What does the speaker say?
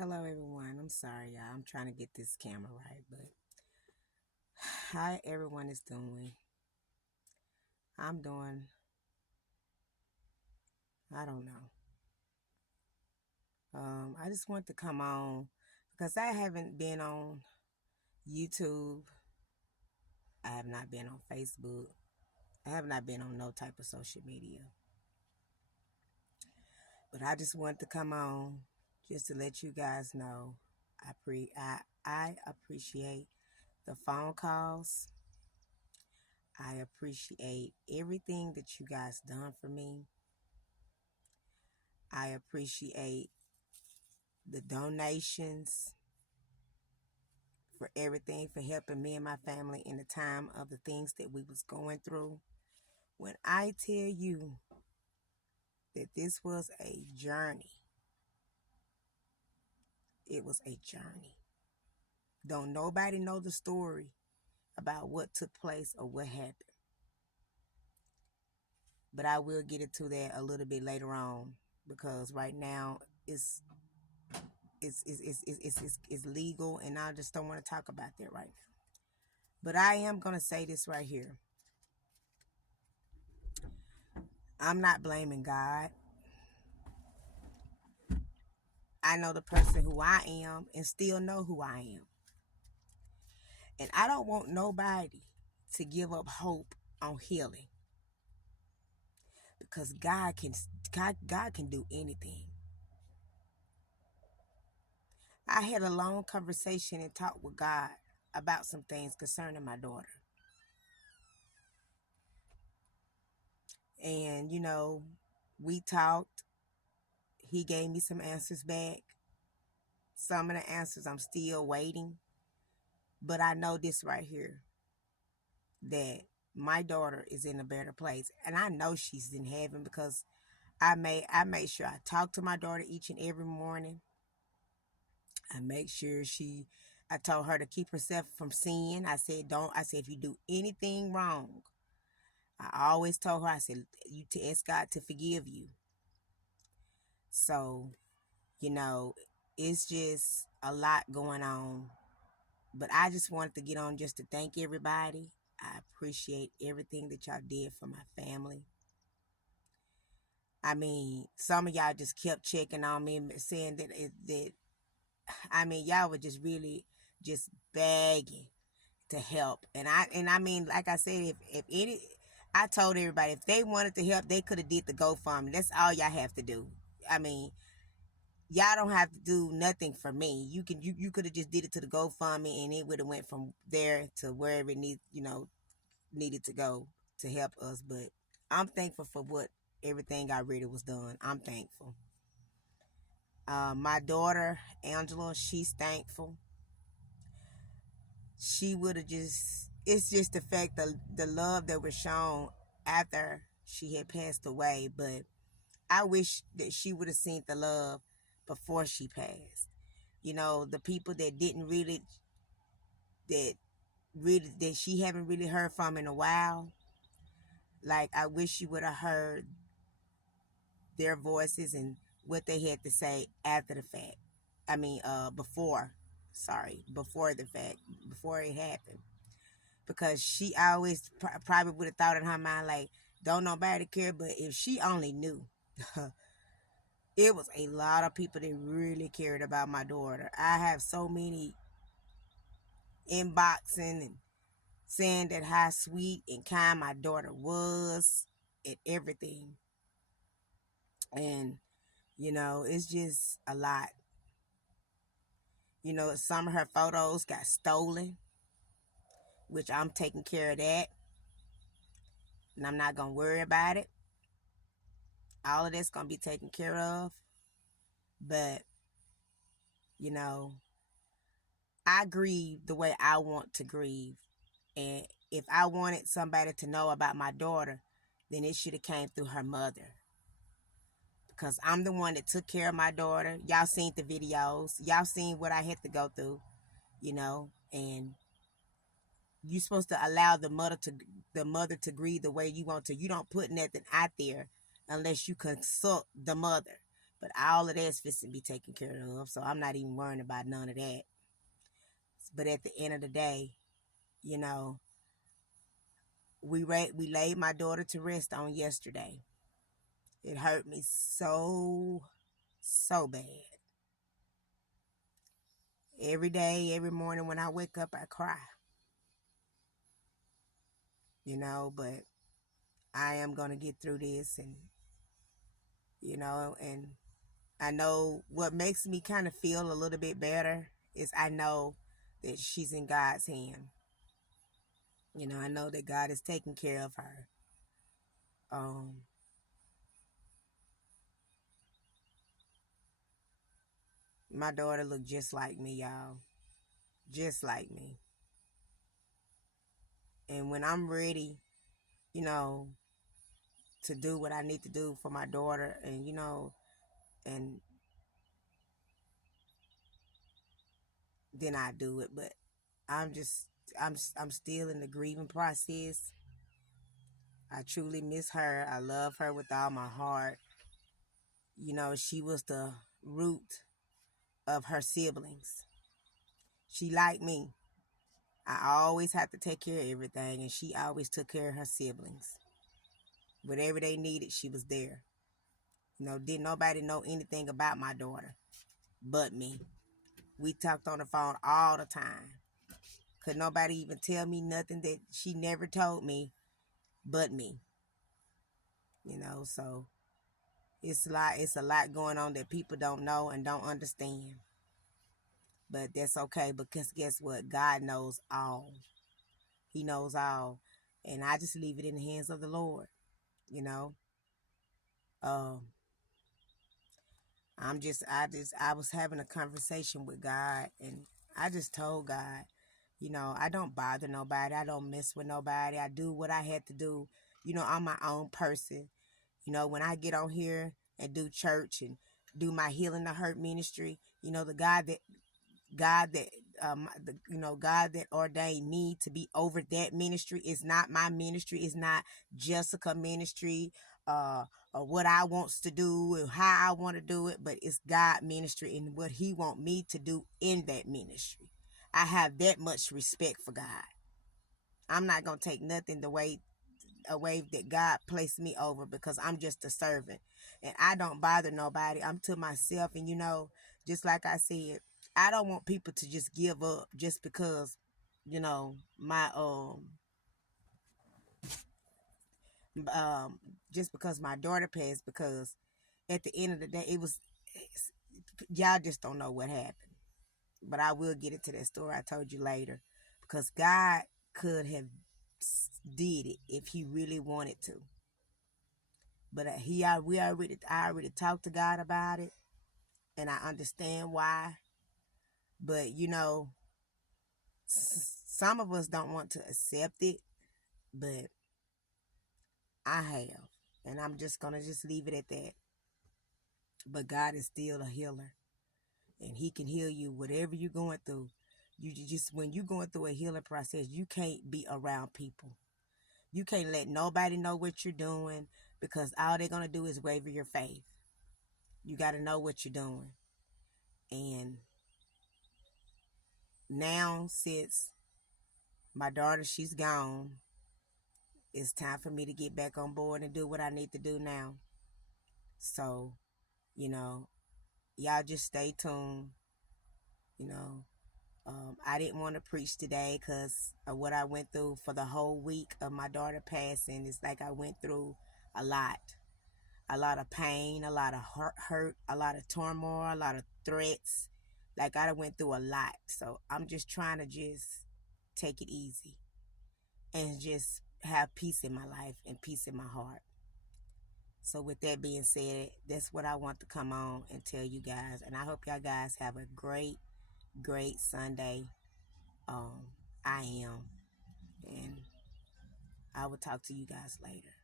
Hello, everyone. I'm sorry, y'all. I'm trying to get this camera right, but how everyone is doing? I'm doing, I don't know. I just want to come on because I haven't been on YouTube. I have not been on Facebook. I have not been on no type of social media. But I just want to come on just to let you guys know I appreciate the phone calls. I appreciate everything that you guys done for me. I appreciate the donations for everything, for helping me and my family in the time of the things that we was going through. When I tell you that this was a journey, it was a journey. Don't nobody know the story about what took place or what happened. But I will get into that a little bit later on because right now it's legal and I just don't want to talk about that right now. But I am gonna say this right here. I'm not blaming God. I know the person who I am and still know who I am. And I don't want nobody to give up hope on healing because God can do anything. I had a long conversation and talked with God about some things concerning my daughter. And we talked. He gave me some answers back. Some of the answers I'm still waiting. But I know this right here that my daughter is in a better place. And I know she's in heaven because I made sure I talk to my daughter each and every morning. I make sure I told her to keep herself from sin. I said, if you do anything wrong, I always told her, I said, you to ask God to forgive you. So, you know, it's just a lot going on. But I just wanted to get on just to thank everybody. I appreciate everything that y'all did for my family. I mean, some of y'all just kept checking on me, saying that I mean, y'all were just really just begging to help, and I mean, like I said, if any, I told everybody if they wanted to help, they could have did the GoFundMe. That's all y'all have to do. I mean, y'all don't have to do nothing for me. You could have just did it to the GoFundMe, and it would have went from there to wherever it needed to go to help us. But I'm thankful for what everything already was done. I'm thankful. My daughter Angela, she's thankful. She would have just. It's just the fact that the love that was shown after she had passed away. But I wish that she would have seen the love before she passed. The people that didn't really that she haven't really heard from in a while. Like I wish she would have heard their voices and what they had to say after the fact. I mean, before. Sorry, before the fact, before it happened, because she always probably would have thought in her mind like, don't nobody care, but if she only knew. It was a lot of people that really cared about my daughter. I have so many inboxing and saying that how sweet and kind my daughter was and everything. And, it's just a lot. Some of her photos got stolen, which I'm taking care of that. And I'm not going to worry about it. All of that's going to be taken care of. But, you know, I grieve the way I want to grieve. And if I wanted somebody to know about my daughter, then it should have came through her mother. Because I'm the one that took care of my daughter. Y'all seen the videos. Y'all seen what I had to go through, and you supposed to allow the mother to grieve the way you want to. You don't put nothing out there unless you consult the mother. But all of that's fixing to be taken care of, so I'm not even worrying about none of that. But at the end of the day, you know, we laid my daughter to rest on yesterday. It hurt me so bad. Every day, every morning when I wake up, I cry. But I am going to get through this, and I know what makes me kind of feel a little bit better is I know that she's in God's hand. I know that God is taking care of her. Um, my daughter looked just like me, y'all. Just like me. And when I'm ready, you know, to do what I need to do for my daughter, and then I do it. But I'm just, I'm still in the grieving process. I truly miss her. I love her with all my heart. She was the root of her siblings. She liked me. I always had to take care of everything, and she always took care of her siblings. Whatever they needed, she was there. Didn't nobody know anything about my daughter but me. We talked on the phone all the time. Could nobody even tell me nothing that she never told me but me. So it's a lot going on that people don't know and don't understand. But that's okay, because guess what? God knows all. He knows all. And I just leave it in the hands of the Lord, you know. Um, I was having a conversation with God, and I just told God, I don't bother nobody. I don't mess with nobody. I do what I had to do. I'm my own person. When I get on here and do church and do my healing the hurt ministry, the God that ordained me to be over that ministry is not my ministry. It's not Jessica ministry, uh, or what I wants to do and how I want to do it, but it's God ministry and what He want me to do in that ministry. I have that much respect for God. I'm not gonna take nothing away that God placed me over, because I'm just a servant and I don't bother nobody. I'm to myself, and just like I said, I don't want people to just give up just because my um just because my daughter passed, because at the end of the day y'all just don't know what happened. But I will get into that story I told you later, because God could have did it if He really wanted to. But I already talked to God about it, and I understand why. But some of us don't want to accept it, but I have, and I'm just gonna just leave it at that. But God is still a healer, and He can heal you whatever you're going through. You just when you're going through a healing process, you can't be around people. You can't let nobody know what you're doing, because all they're gonna do is waver your faith. You got to know what you're doing. And now, since my daughter, she's gone, it's time for me to get back on board and do what I need to do now. So, you know, y'all just stay tuned. You know, I didn't want to preach today because of what I went through for the whole week of my daughter passing. It's like I went through a lot. A lot of pain, a lot of hurt, a lot of turmoil, a lot of threats. Like I went through a lot. So I'm just trying to just take it easy and just have peace in my life and peace in my heart. So with that being said, that's what I want to come on and tell you guys. And I hope y'all guys have a great Sunday. I am. And I will talk to you guys later.